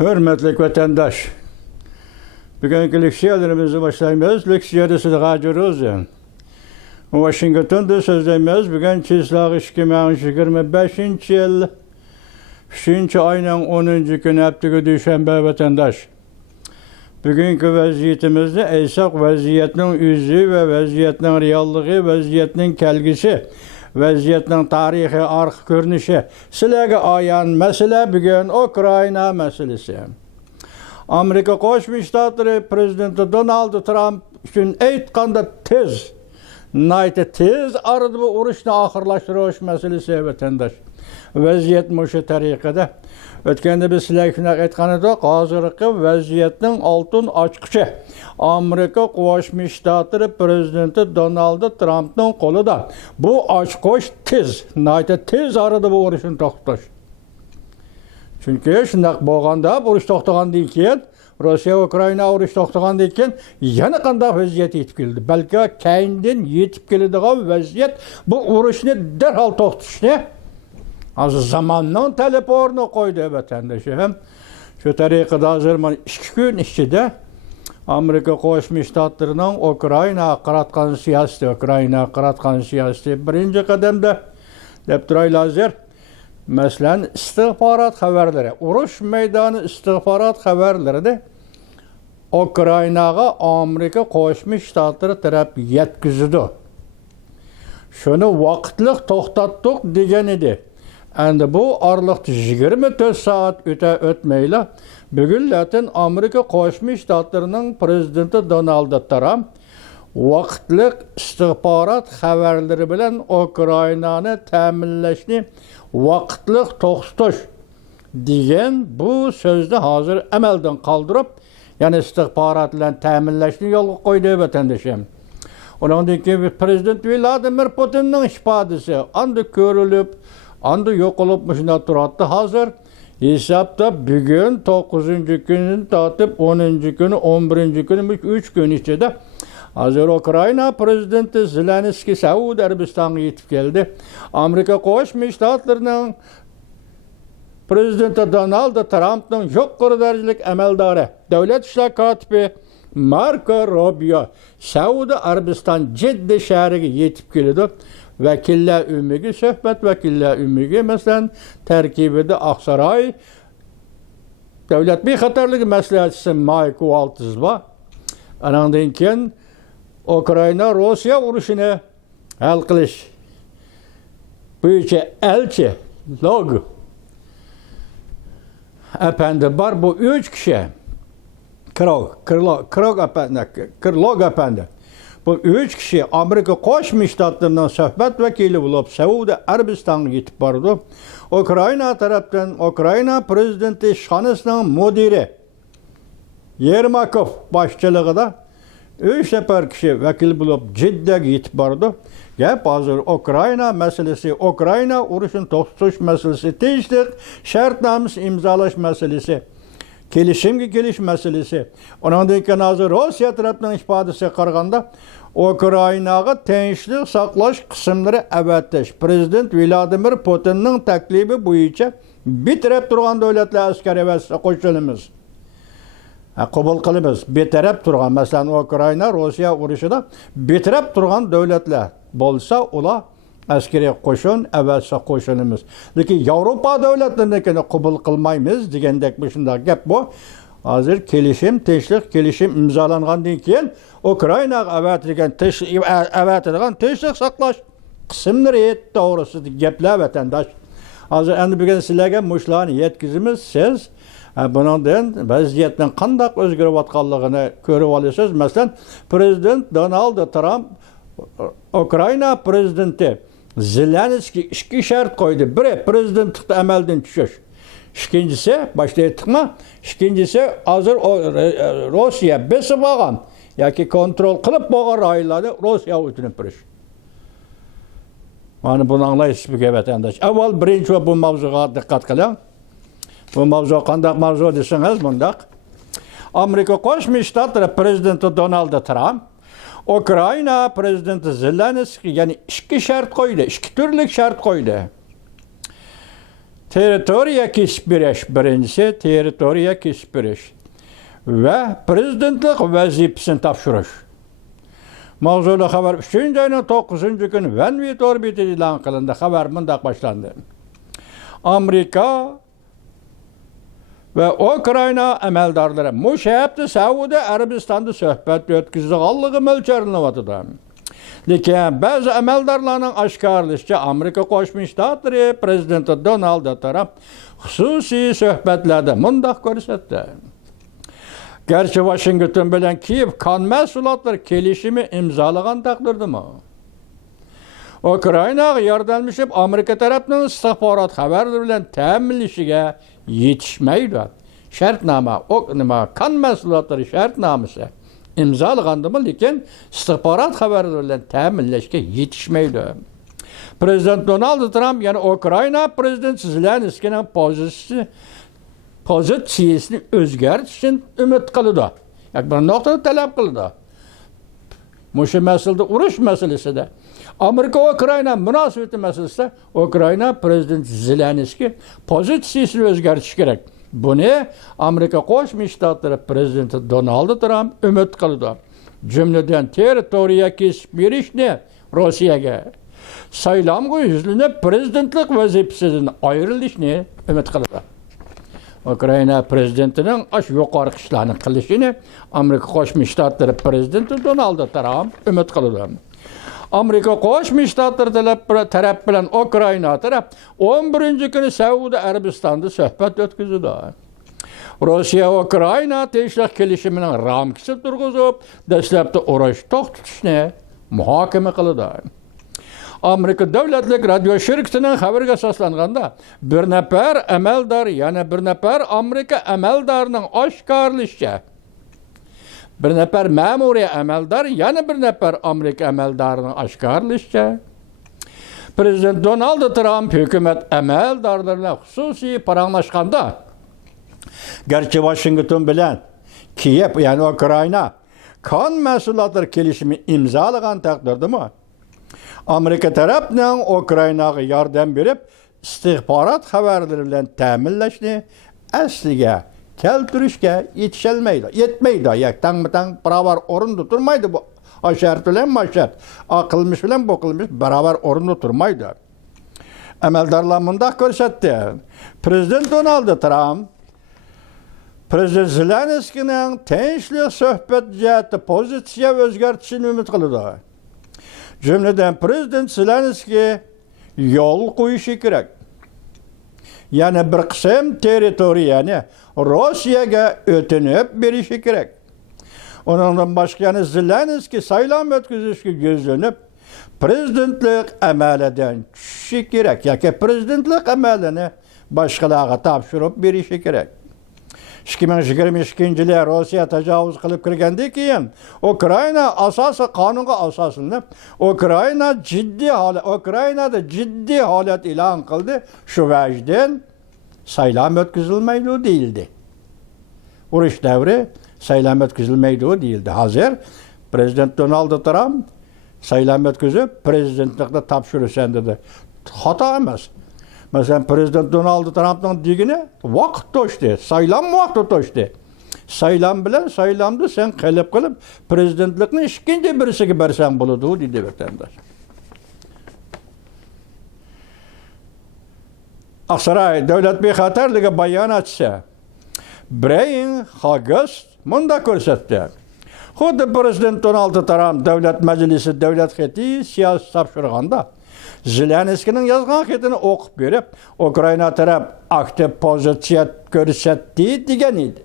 Hürmetli vatandaş, bugünkü leksiyalarımızı başlayımız. Leksiyarısı da gacırız yani. Washington'da sözleyimiz. Bugün çizlağı 2025 yıl 5. ayının 10. günü haftaga düşenbe vatandaş. Bugünkü vaziyetimizde eysak vaziyetinin yüzü ve vaziyetinin reallığı, vaziyetinin kelgisi, vaziyetinin tarihi arx görünüşü. Sizlerge ayan mesele bugün Ukrayna meselesi. Amerika Qo'shma Shtatlar prezidenti Donald Trump üçün aytganda tez arada bu urushni oxirlashtirish meselesi vatandaş. Vaziyet mushu tariqada. O'tganda biz sizlarga shunaqa aytgan edik, hozirgi vaziyatning oltin ochqichi Amerika Qo'shma Shtatlar prezidenti Donald Trumpning qo'lida. Bu ochqish tez arada bu urushni to'xtatish. Chunki shunday bo'lganda, urush to'xtagandan keyin Rossiya Ukraina urush to'xtagandan keyin yana qanday vaziyat yetib keldi. Balki keyindan yetib keladigan vaziyat bu urushni darhol to'xtatishni zamanning talabi o'rniga qo'ydi vatandoshim. Shu tariqada hozir mana 2 kun ichida Amerika Qo'shma Shtatlarining Ukraina qaratgan siyosati birinchi qadamda deb turaylik. Masalan, istihbarat xabarlari, urush maydoni istihbarat xabarlarida Ukrainaga Amerika Qo'shma Shtatlari taraf yetkazdi. Shuni vaqtliq to'xtatdik degan edi. Endi bu oralıqda 24 saat o'tmayla bugun Latin Amerika Qo'shma Shtatlarining prezidenti Donald Trump vaqtliq istihbarat xabarlari bilan Ukrainani ta'minlashni vaqtliq to'xtatish degan bu so'zni hozir amaldan qoldirib, ya'ni istihbarat bilan ta'minlashni yo'lga qo'ydi vatandoshim. Undan keyin prezident Vladimir Putinning ifodasi anda ko'rilib, anda yo'qolib shunda turadi. Hozir hisobda bugun 9-kundan tortib 10-kuni, 11-kuni 3 kun ichida hozir Ukraina prezidenti Zelenskiy Saudiya Arabistoniga yetib keldi. Amerika Qo'shma Shtatlarining prezidenti Donald Trumpning yuqori darajalik amaldori, davlat ishlar kotibi Marco Rubio Saudiya Arabiston Jedda shahriga yetib keldi. Vakillar umiga suhbat vakillar umiga masalan tarkibida Oqsaroy davlat bexatarligi maslahatchisi Mike Waltz bor. Andan keyin Ukraina Rossiya urushini hal qilish bo'yicha elchi Log apandi bor. Bu 3 kishi Log apandi. Bu 3 kishi Amerika Qo'shma Shtatlarining suhbat vakili bo'lib Saudiya Arabistoniga yetib bordi. Ukraina tarafdan Ukraina prezidenti ishxonasining mudiri Yermakov boshchiligida 3 nafar kishi vakil bo'lib Jiddaga yetib bordi. Gap hozir Ukraina masalasi, Ukraina urushini to'xtatish masalasi, tinchlik shartnomasi imzolash masalasi, kelishimga kelish masalasi. Undan keyin hozir Rossiya tarafining ifodasiga qaraganda Ukrainaga tinchlik saqlash qismlari avatish prezident Vladimir Putinning taklifi bo'yicha bitirib turgan davlatlar askari va qo'shinimiz qabul qilamiz. Betaraf turgan, masalan, Ukraina Rossiya urushida betaraf turgan davlatlar bo'lsa, ular askariy qo'shin, avvalsa qo'shinimiz. Lekin Yevropa davlatlarini qabul qilmaymiz degandek shunday gap bu. Hozir tinchlik kelishim imzolangandan keyin Ukrainaga avatidigan tinchlik saqlash qismlari to'g'risida gaplar vatandosh. Hozir endi bugun sizlarga mushlarni yetkazamiz. Siz bundan vaziyatning qanday o'zgarayotganligini ko'rib olasiz. Masalan, prezident Donald Trump Ukraina prezidenti Zelenskiy 2 shart qo'ydi. Biri prezidentlikni amaldan tushish. İkincisi, başta ettikmi? İkincisi, hozir Rossiya besib olgan yoki kontrol qilib bo'lgan rayonlarni Rossiya o'tinib turish. Mana buni anglaysiz bu vatandosh. Avval birinchi bu mavzuga diqqat qiling. Bu mavzu qanday mavzu desangiz bundaq. Amerika Qo'shma Shtatlari prezidenti Donald Trump Ukraina prezidenti Zelenskiy, ya'ni 2 shart qo'ydi, 2 turli shart qo'ydi. Territoriya kesip beriş. Birincisi territoriya kesip beriş. Ve prezidentlik vazifesini tapşırış. Mavzulu haber 3. ayının 9. gün Van Wert orbiti ilan kılındı. Haber mındak başlandı. Amerika ve Ukrayna emeldarları müşahaptı Saudi Arabistan'da söhbet ötküzüğallığı mölçerliği. Lekin bazı emeldarlarının aşkarlışça Amerika Qo'shma Shtatlari prezidenti Donald Trump xususiy söhbetlarda mundaq ko'rsatdi. Gerçi Washington bilan Kiev kan mahsulotlar kelishimi imzolagan taqdirdami? Ukraynaga yordamlashib Amerika tarafining istixborot xabarlari bilan ta'minlashiga yetishmaydi. Shartnoma, kan mahsulotlari shartnomasi imzolagandimi, lekin istixborot xabarlari bilan ta'minlashga yetishmaydi. Prezident Donald Trump yana Ukrayna prezidenti Zelenskiyning pozitsiyasini o'zgartirishni umid qildi. Bir nuqtada talab qildi. Mushu masalada urush masalasida Amerika-Ukrayna munosabati masalasida Ukrayna prezidenti Zelenskiy pozitsiyasini o'zgartirishi kerak. Buni Amerika Qo'shma Shtatlari prezidenti Donald Trump umid qildi. Jumladan territoriya kesib berishni Rossiyaga, saylamga yuzlanib prezidentlik vazifasidan ayrilishni umid qildi. Ukrayna prezidentining ash yuqori ishlarni qilishini Amerika Qo'shma Shtatlari prezidenti Donald Trump umid qildi. Amerika Qo'shma Shtatlari taraf bilan Ukrayna taraf 11-kuni Saudiya Arabistonida suhbat o'tkazdi. Rossiya Ukrayna tinchlik kelishimining ramkasi turg'izib, dastlabda urush to'xtatishni muhokama qildi. Amerika davlatlik radio shirkatining xabariga asoslanganda bir nafar amaldor yana bir nafar Amerika amaldorining oshkorlashicha bir nafar ma'muriy amaldor yana bir nafar Amerika amaldorining oshkorlashicha Prezident Donald Trump hukumat amaldorlariga xususiy paranglashganda garchi Washington bilan Kiev yani Ukrayna kan mahsulotlar kelishimi imzolagan taqdirdami Amerika tarafından Ukraynaga yordam berib, istixborot xabarlari bilan ta'minlashni asliga keltirishga yetmaydi. Tang-tang baravar o'rinda turmaydi bu. Ashart bilan mashart, qilmish bilan bu qilmish baravar o'rinda turmaydi. Amaldorlar mundaq ko'rsatdi. Prezident Donald Trump Prezident Zelenskiyning tinchlik suhbat jihati pozitsiya o'zgartirishini umid qildi. Cümleden Prezident Zelenskiy yo'l qo'yishi kerak. Yani bir qism territoriyani Rossiyaga o'tinib berishi kerak. Ondan boshqa yana Zelenskiy saylam o'tkazishga ko'zlanib, prezidentlik amalidan tushishi kerak yoki prezidentlik amalini boshqalarga topshirib berishi kerak. 2022-yilda Rossiya tajovuz qilib kirgandan keyin Ukrayna asosi qonunga asoslanib, Ukraynada jiddiy holat e'lon qildi. Shu vajdan saylam o'tkazilmaydi deyildi. Urush davri saylam o'tkazilmaydi deyildi. Hozir Prezident Donald Trump saylam o'tkazib prezidentlikni topshirishdan dedi. Xato emas. Mesela Prezident Donald Trump'ın digine vaqt to'shdi, saylam vaqti to'shdi. Saylam bilan saylamda sen qilib prezidentlikni ikkinchi birisiga bersang bo'ladi dedi vatandosh. Aqsaray davlat bexatarligi bayonotchisi Brian August munda ko'rsatdi. Xuddi Prezident Donald Trump davlat majlisi davlat xati siyosiy topshirganda Zelenskiyning yozgan xatini o'qib berib, Ukrayna taraf aktiv pozitsiya ko'rsatdi degan edi.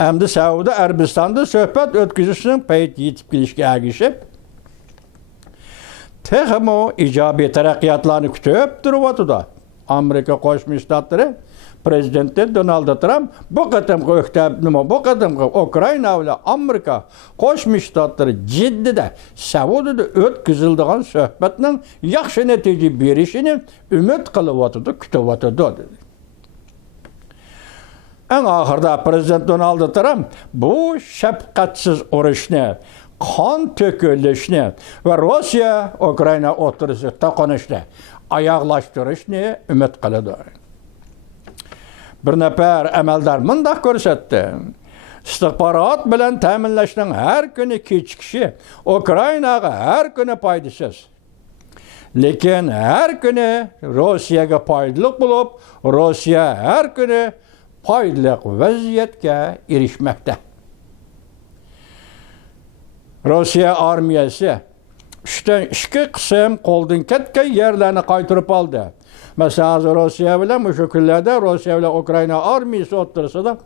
Endi Saudiya Arabistonda suhbat o'tkazishning payti yetib kelishga ergishib, texmo ijobiy taraqqiyotlarni kutib turibdi. Amerika Qo'shma Shtatlari prezidenti Donald Trump bu qadamga Ukrayna bilan Amerika Qo'shma Shtatlari jiddida Saudiyada o'tkaziladigan suhbatning yaxshi natija berishini umid qilyapti, kutyapti. Eng oxirida Prezident Donald Trump bu shafqatsiz urushni, qon to'kilishni va Rossiya Ukrayna o'rtasida to'qinishni ayaqlaştırishni umid qiladi. Bir nafar amaldor mundaq ko'rsatdi. İstihbarat bilan ta'minlashning har kuni kechikishi Ukrainaga har kuni foydasiz. Lekin har kuni Rossiyaga foydali bo'lib, Rossiya har kuni foydali vaziyatga erishmoqda. Rossiya armiyasi 3dan 2 qism qo'ldan ketgan yerlarni qaytarib oldi. Mesela Rossiya bilan o'sha kunlarda Rossiya bilan Ukraina armiyasi o'rtasida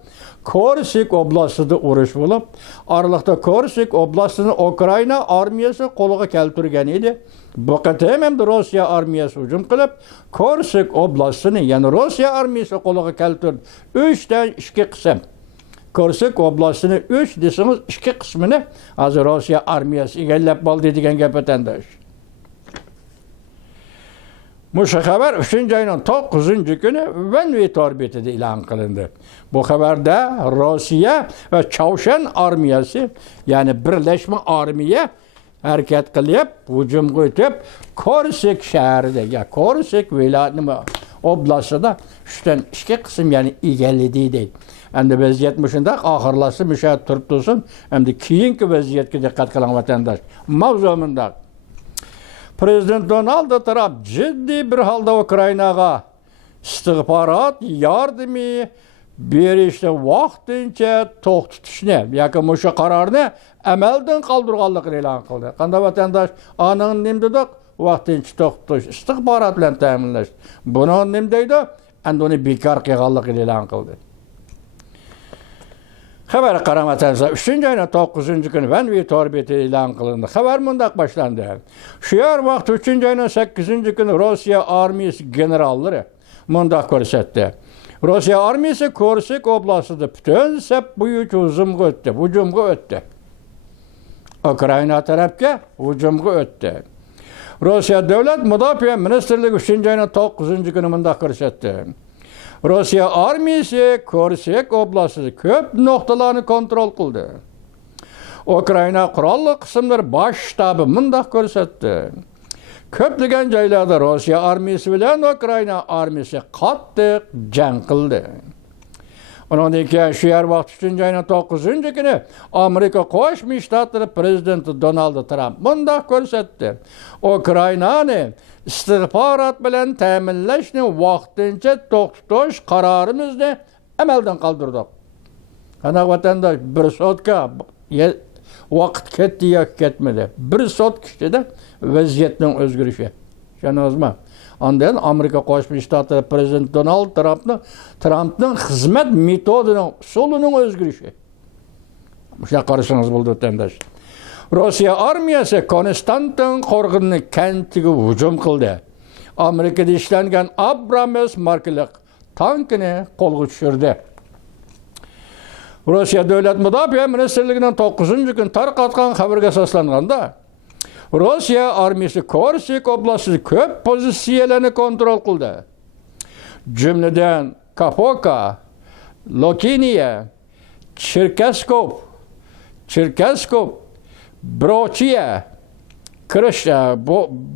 Korsk oblastida urush bo'lib, oraliqda Korsk oblastini Ukraina armiyasi qo'lga keltirgan edi. Bu qatam ham Rossiya armiyasi hujum qilib, Korsk oblastini, ya'ni Rossiya armiyasi qo'lga keltirdi. 3dan 2 qism. Korsk oblastini 3 desangiz 2 qismini hozir Rossiya armiyasi egallab oldi degan gap vatandosh. Bu xabar 3-ayning 9-kuni Vanvit orbitida e'lon qilindi. Bu xabarda Rossiya va Chavshan armiyasi, ya'ni birlashma armiya harakat qilib, hujumga o'tib, Korsk shahridagi, Korsk viloyati oblastida 3dan 2 qism, ya'ni egalladi deydi. Endi vaziyat shunday, oxirlashib mushat turib tursin, endi keyingi vaziyatga diqqat qiling vatandosh. Mavzu bunday. Prezident Donald Trump ciddi bir halda Ukraynaga istihbarat yardımı berishni vaqtincha to'xtatishni yoki o'sha qarorni amaldan qoldirganligini e'lon qildi. Qanday vatandosh aning nima dedik? Vaqtincha to'xtatish, istihbarat bilan ta'minlash. Buni nima deydi? Endi uni bekor qilganligini e'lon qildi. Xabar qaramatansa 3-ayning 9-kuni Vanvit orbitida e'lon qilindi. Xabar mundaq boshlandi. Shu yer vaqt 3-ayning 8-kuni Rossiya armiyasi generallari mundaq ko'rsatdi. Rossiya armiyasi Korsk oblastida butun sap bo'yicha hujumga o'tdi. Ukraina tarafga hujumga o'tdi. Rossiya davlat mudofaa ministrligi 3-ayning 9-kuni mundaq ko'rsatdi. Rossiya armiyasi Korsk oblastida ko'p nuqtalarni kontrol qildi. Ukraina qurolli qismlari bosh shtabi mundaq ko'rsatdi. Ko'plagan joylarda Rossiya armiyasi bilan Ukraina armiyasi qattiq jang qildi. Ondan keyin shu yer vaqt 3-ayning 9-kuni Amerika Qo'shma Shtatlari prezidenti Donald Trump mundaq ko'rsatdi. Ukrainani istihbarat bilan ta'minlashni vaqtincha to'xtatish qarorimizni amaldan qoldirdik. Ana vatandosh bir sotka vaqt ketdi yoki ketmadi. Bir sotka ichida vaziyatning o'zgarishi. Tushundingizmi? Ondan Amerika Qo'shma Shtatlari prezidenti Donald Trumpning xizmat metodining usulining o'zgarishi. Shunday qarashingiz bo'ldi vatandosh. Rossiya armiyasi Konstantin qo'rg'ini kentiga hujum qildi. Amerikada ishlangan Abrams markali tankini qo'lga tushirdi. Rossiya davlat mudofaa ministrligining 9-kuni tarqatgan xabarga asoslanganda Rossiya armiyasi Korsk oblastida ko'p pozitsiyalarni kontrol qildi. Jumladan Kapoka, Lokiniya, Cherkaskov, Brochiya,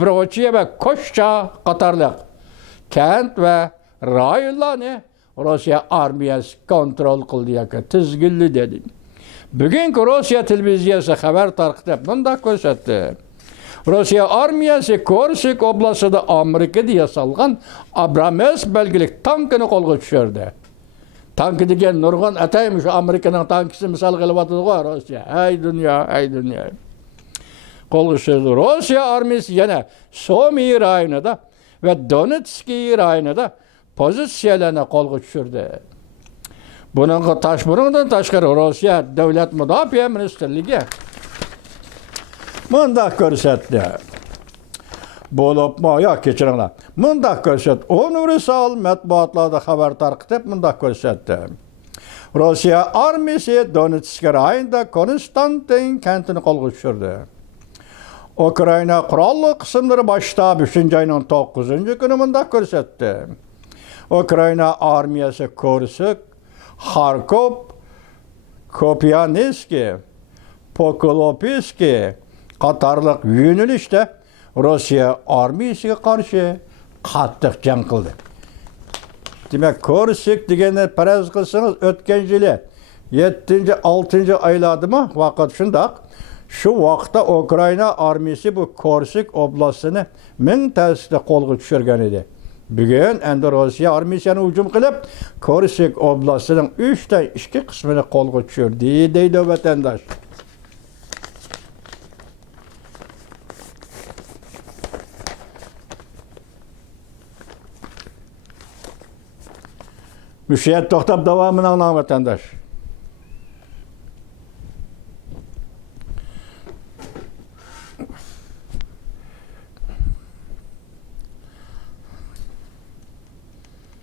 Brochiya va Koshcha qatorliq kent va rayonlarni Rossiya armiyasi kontrol qildi yoki tizginli dedi. Bugungi Rossiya televiziyasi xabar tarqatib bunday ko'rsatdi. Rossiya armiyasi Korsk oblastida Amerikada yasalgan Abrams belgilik tankini qo'lga tushirdi. Tank degan nurg'on ataymi shu Amerikaning tankisi misol qilib o'tadi Rossiya. Ay dunyo. Qo'lga tushirdi. Rossiya armiyasi yana Sumy rayonida va Donetsk rayonida pozitsiyalarni qo'lga tushirdi. Bundan tashqari Rossiya davlat mudofaa ministrligi mundaq ko'rsatdi. Bo'libmi, yo'q kechiringlar. Mundaq ko'rsatdi. Universal matbuotlarda xabar tarqatib mundaq ko'rsatdi. Rossiya armiyasi Donetsk rayonida Konstantin kentini qo'lga tushirdi. Ukraina qurolli qismlari bosh shtabi 3-ayning 9-kuni mundaq ko'rsatdi. Ukraina armiyasi Korsk, Kharkov, Kopiansk, Pokrovsk qatorliq yo'nalishda Rossiya armiyasiga qarshi qattiq jang qildi. Demek Korsik degeni paraz qilsangiz o'tgan yili 7-6 oylardimi vaqt shundoq. Shu vaqtda Ukraina armiyasi bu Korsik oblastini ming ta'sida qo'lga tushirgan edi. Bugun endi Rossiya armiyasini hujum qilib, Korsik oblastining 3dan 2 qismini qo'lga tushirdi, deydi vatandosh. Müşahede toxtab davamını anlayan vatandaş.